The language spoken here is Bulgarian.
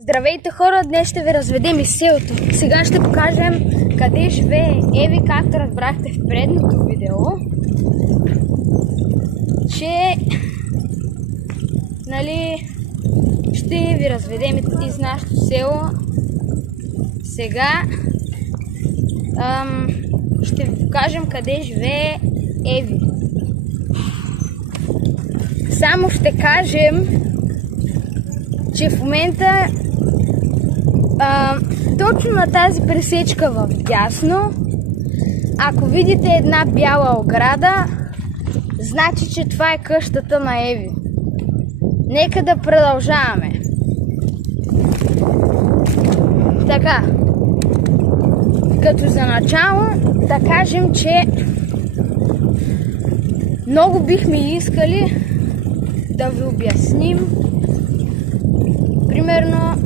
Здравейте хора, днес ще ви разведем из селото. Сега ще покажем къде живее Еви, както разбрахте в предното видео, че ще ви разведем из нашето село. Сега ще ви покажем къде живее Еви. Само ще кажем, че в момента точно на тази пресечка в дясно, ако видите една бяла ограда, значи, че това е къщата на Еви. Нека да продължаваме. Така, като за начало да кажем, че много бихме искали да ви обясним примерно